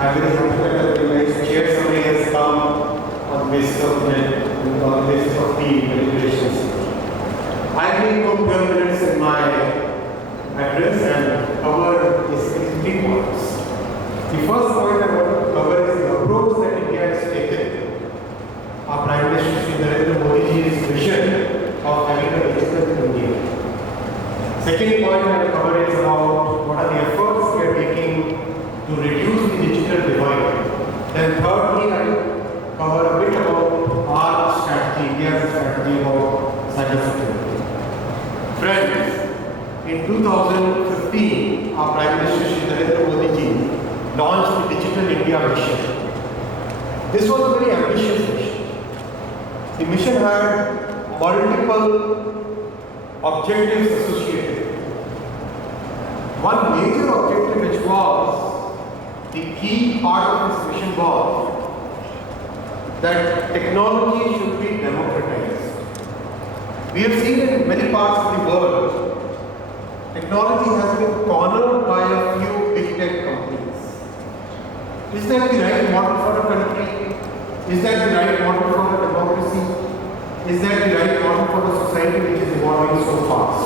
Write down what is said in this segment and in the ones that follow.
I'm very happy that the privileged chair summary has come on the basis of the deliberations. I will go 12 minutes in my address and cover basically 3 points. The first point I want to cover is the approach that India has taken. Our Prime Minister Shri Narendra Modi's vision of having a digital India. Second point I will cover is about what are the efforts we are taking to reduce the digital divide. Then thirdly, I will cover a bit about our strategy, India's strategy about cybersecurity. Friends, in 2015, our Prime Minister Shri Narendra Modi launched the Digital India Mission. This was a very ambitious mission. The mission had multiple objectives associated. One major objective, which was the key part of this mission, was that technology should be democratized. We have seen in many parts of the world, technology has been cornered by a few big tech companies. Is that the right model for a country? Is that the right model for a democracy? Is that the right model for a society which is evolving so fast?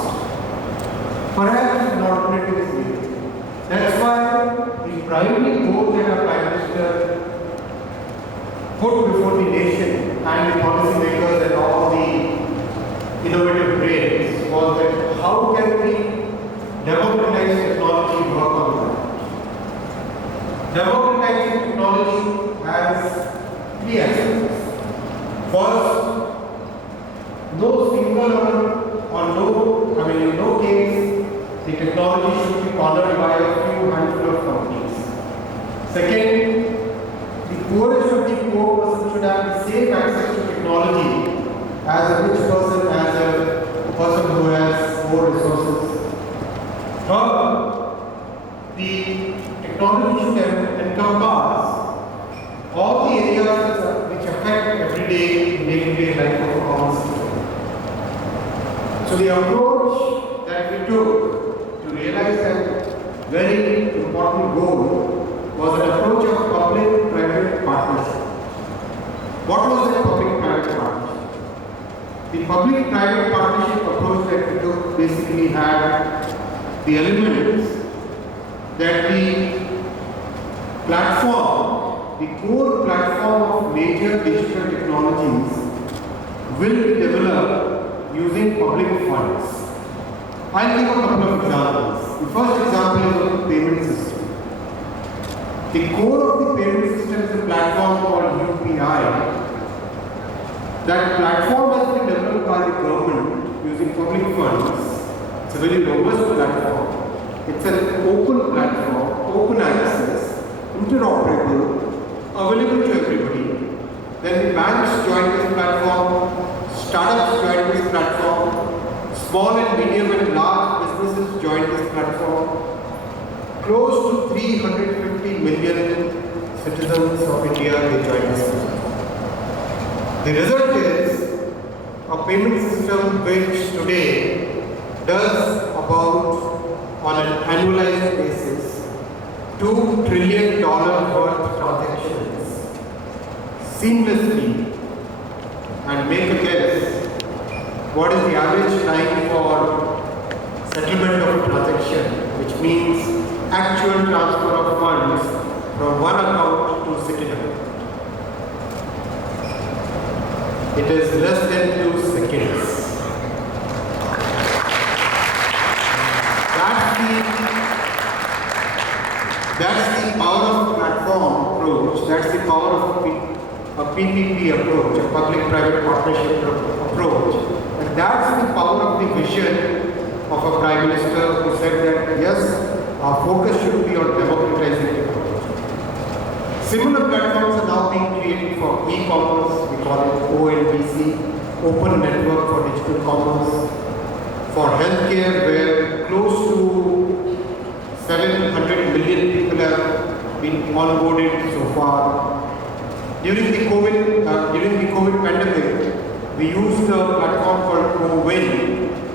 Perhaps an alternative is needed. That's why the primary goal that our Prime Minister put before the nation and the policy makers and all the innovative brains was that how can we democratize technology, work on that? Democratizing technology has 3 aspects. First, no single or in no case, the technology should be cornered by a few handful of companies. Second, the poorest of the poor person should have the same access to technology as a rich person, as a person who has more resources. Third, the technology should encompass all the areas which affect everyday, day-to-day life of our citizens. So the approach that we took to realize that very important goal was an approach of public-private partnership. What was that public-private partnership? The public-private partnership approach that we took basically had the elements that the platform, the core platform of major digital technologies will be developed using public funds. I'll give a couple of examples. The first example is of the payment system. The core of the payment system is a platform called UPI. That platform has been developed by the government using public funds. It's a very robust platform. It's an open platform, open access, interoperable, available to everybody. Then the banks join this platform, startups join this platform, small and medium and large businesses join this platform. Close to 350 million citizens of India they join this platform. The result is a payment system which today does about, on an annualized basis, $2 trillion worth of transactions seamlessly. And make a guess, what is the average time for settlement of a transaction, which means actual transfer of funds from one account to citizen? It is less than 2 seconds. That's the power of platform approach. That's the power of a PPP approach, a public-private partnership approach. And that's the power of the vision of a Prime Minister who said that, yes, our focus should be on democratizing technology. Similar platforms are now being created for e-commerce. We call it ONDC, Open Network for Digital Commerce. For healthcare, where close to 700 million people have been onboarded so far. During the COVID pandemic, we used a platform called CoWin.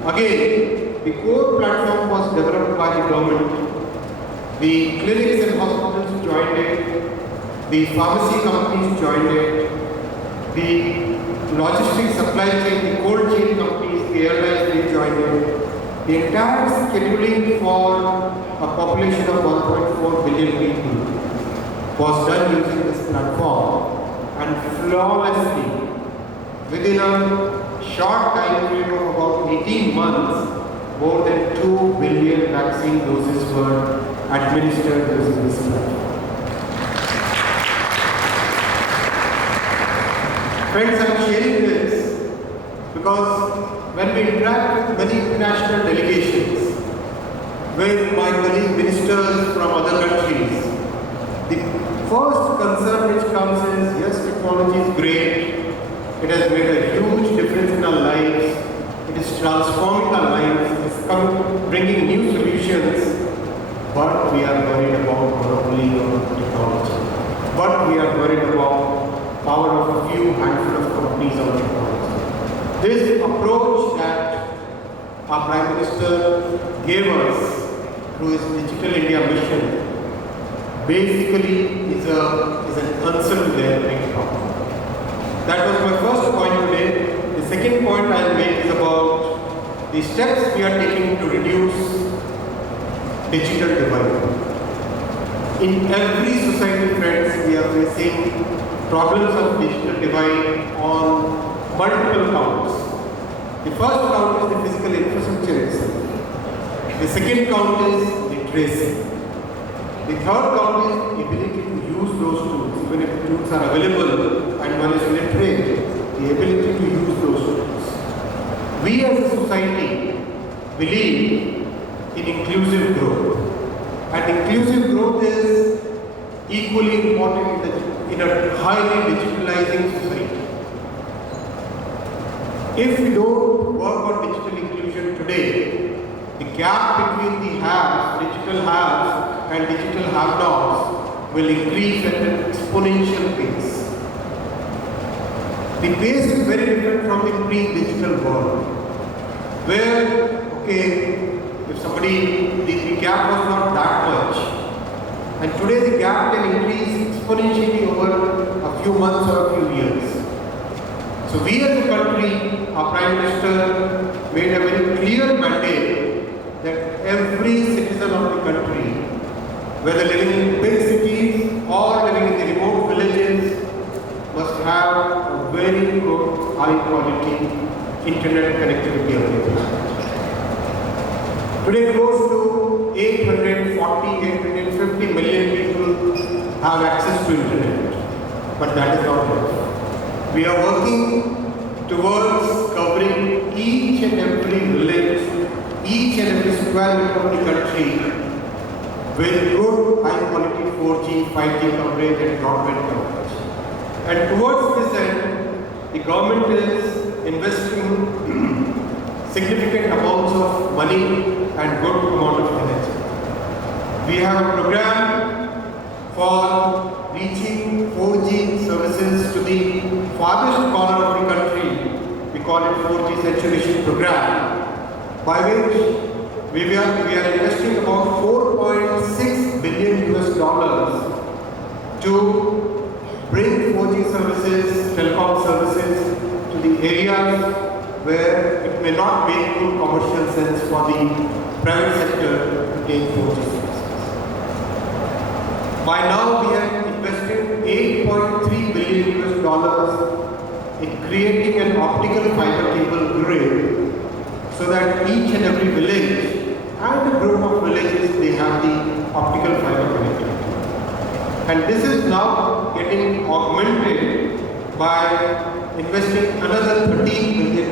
Again, the core platform was developed by the government. The clinics and hospitals joined it. The pharmacy companies joined it, the logistics supply chain, the cold chain companies, the airlines, they joined it. The entire scheduling for a population of 1.4 billion people was done using this platform, and flawlessly, within a short time frame of about 18 months, more than 2 billion vaccine doses were administered using this platform. Friends, I am sharing this because when we interact with many international delegations, with my colleague ministers from other countries, the first concern which comes is, yes, technology is great, it has made a huge difference in our lives, it is transforming our lives, it is bringing new solutions, but we are worried about monopoly on technology. But we are worried about power of a few handful of companies on technology. This approach that our Prime Minister gave us through his Digital India mission basically is an answer to their big problem. That was my first point today. The second point I will make is about the steps we are taking to reduce digital divide. In every society, friends, we are facing problems of digital divide on multiple counts. The first count is the physical infrastructure itself. The second count is literacy. The third count is ability to use those tools. Even if tools are available and one is literate, the ability to use those tools. We as a society believe in inclusive growth. And inclusive growth is equally important in a highly digitalizing society. If we don't work on digital inclusion today, the gap between the haves, digital haves and digital have-nots will increase at an exponential pace. The pace is very different from the pre-digital world, where, if somebody, the gap was not that much, and today the gap can increase exponentially over a few months or a few years. So we as a country, our Prime Minister made a very clear mandate that every citizen of the country, whether living in big cities or living in the remote villages, must have a very good, high quality internet connectivity available. Today, close to 850 million people have access to internet, but that is not enough. We are working towards covering each and every village, each and every square meter of the country with good, high quality 4G, 5G coverage and broadband coverage. And towards this end, the government is investing significant amounts of money and good amount of energy. We have a program for reaching 4G services to the farthest corner of the country. We call it 4G Saturation Program, by which we are investing about $4.6 billion to bring 4G services, telecom services to the areas where it may not make good commercial sense for the private sector to take 4G services. By now, we have invested $8.3 billion in creating an optical fiber cable grid so that each and every village and a group of villages, they have the optical fiber connectivity. And this is now getting augmented by investing another $13 billion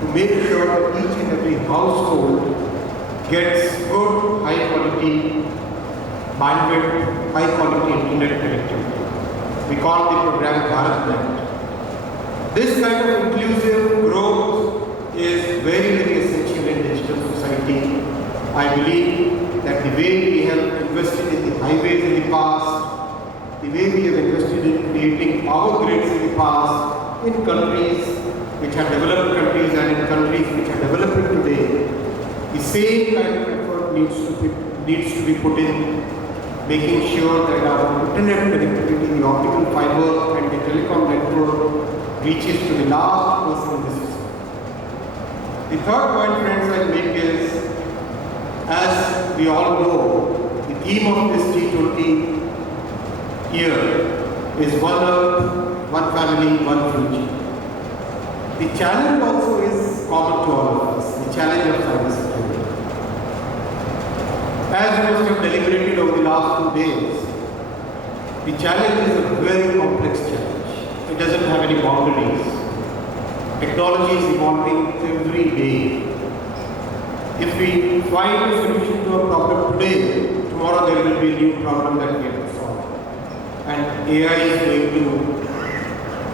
to make sure that each and every household gets good, high quality bandwidth, high quality internet connectivity. We call the program BharatNet. This kind of inclusive growth is very, very essential in digital society. I believe that the way we have invested in the highways in the past, the way we have invested in creating power grids in the past, in countries which are developed countries and in countries which are developing today, the same kind of effort needs to be put in making sure that our internet connectivity, the optical fiber and the telecom network reaches to the last person in the system. The third point, friends, I'll make is, as we all know, the theme of this G20 year is one Earth, one family, one future. The challenge also is common to all of us, the challenge of cybersecurity. As we must have deliberated over the last 2 days, the challenge is a very complex challenge. It doesn't have any boundaries. Technology is evolving every day. If we find a solution to a problem today, tomorrow there will be a new problem that we have to solve. And AI is going to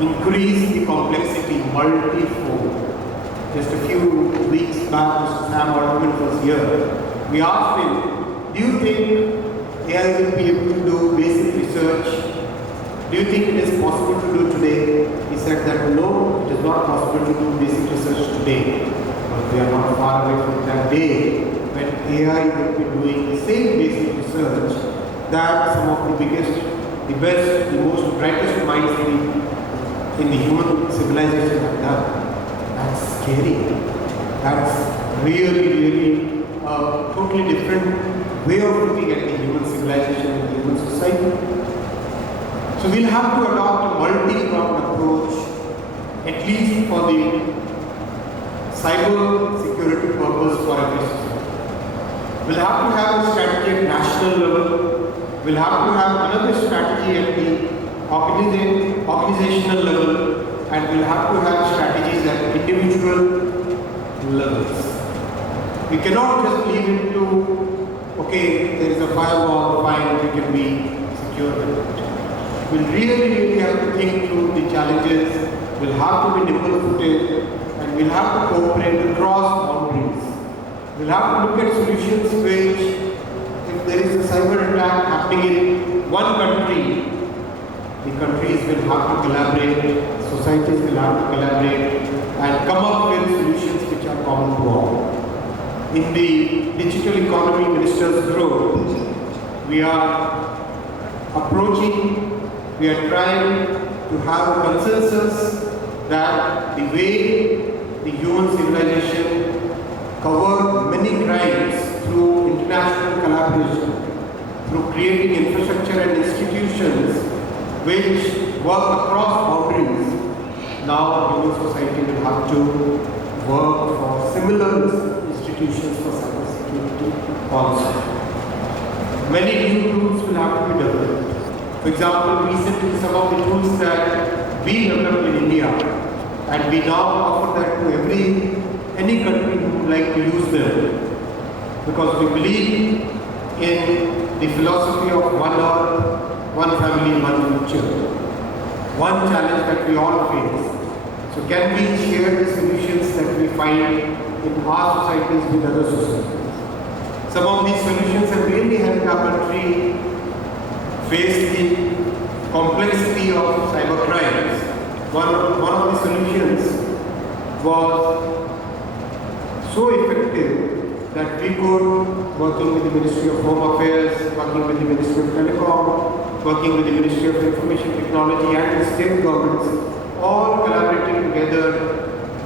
increase the complexity multi-fold. Just a few weeks back, Mr. Sam Altman was here. We asked him, do you think AI will be able to do basic research? Do you think it is possible to do today? He said that no, it is not possible to do basic research today. But we are not far away from that day when AI will be doing the same basic research that some of the biggest, the best, the most brightest minds in the human civilization have done. That's scary. That's really a totally different way of looking at the human civilization and the human society. So we'll have to adopt a multi-pronged approach, at least for the cyber security purpose for every society. We'll have to have a strategy at national level. We'll have to have another strategy at the organizational level, and we'll have to have strategies at individual levels. We cannot just leave it to, okay, there is a firewall, fine, we can be secure with it. We'll really have to think through the challenges. We'll have to be nimble-footed, and we'll have to cooperate across boundaries. We'll have to look at solutions which, if there is a cyber attack happening in one country, the countries will have to collaborate, societies will have to collaborate, and come up with solutions which are common to all. In the Digital Economy Ministers Group, we are trying to have a consensus that the way the human civilization covered many crimes through international collaboration, through creating infrastructure and institutions which work across boundaries. Now human society will have to work for similar institutions for cybersecurity also. Many new tools will have to be developed. For example, recently some of the tools that we developed in India, and we now offer that to any country who would like to use them, because we believe in the philosophy of one Earth, one family, one future. One challenge that we all face. So can we share the solutions that we find in our societies with other societies? Some of these solutions have really helped our country face the complexity of cyber crimes. One of the solutions was so effective that we could, working with the Ministry of Home Affairs, working with the Ministry of Telecom, working with the Ministry of Information Technology and the state governments, all collaborating together,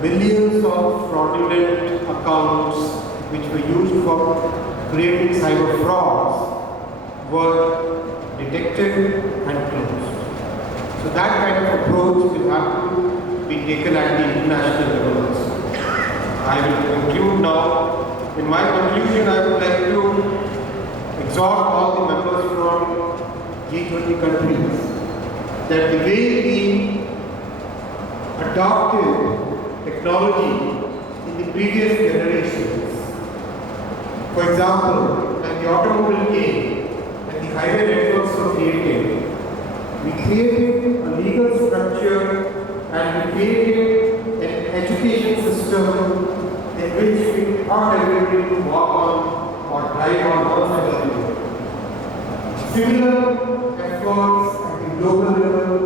millions of fraudulent accounts which were used for creating cyber frauds were detected and closed. So that kind of approach will have to be taken at the international level also. I will conclude now. In my conclusion, I would like to exhort all the members from G20 countries that the way we adopted technology in the previous generations, for example, when the automobile came and the highway networks were created, we created a legal structure and we created an education system in which we taught everybody to walk on or drive on one side of the road. Similar efforts at the global level,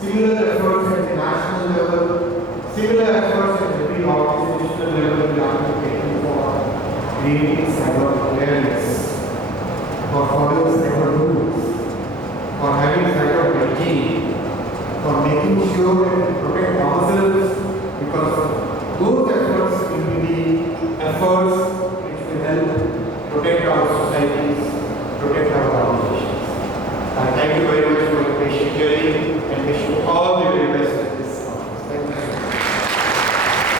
similar efforts at the national level, similar efforts at every organizational level we have to take for creating cyber awareness. for following cyber rules, for having cyber hygiene, for making sure that we protect ourselves, because those efforts will be the efforts which will help protect our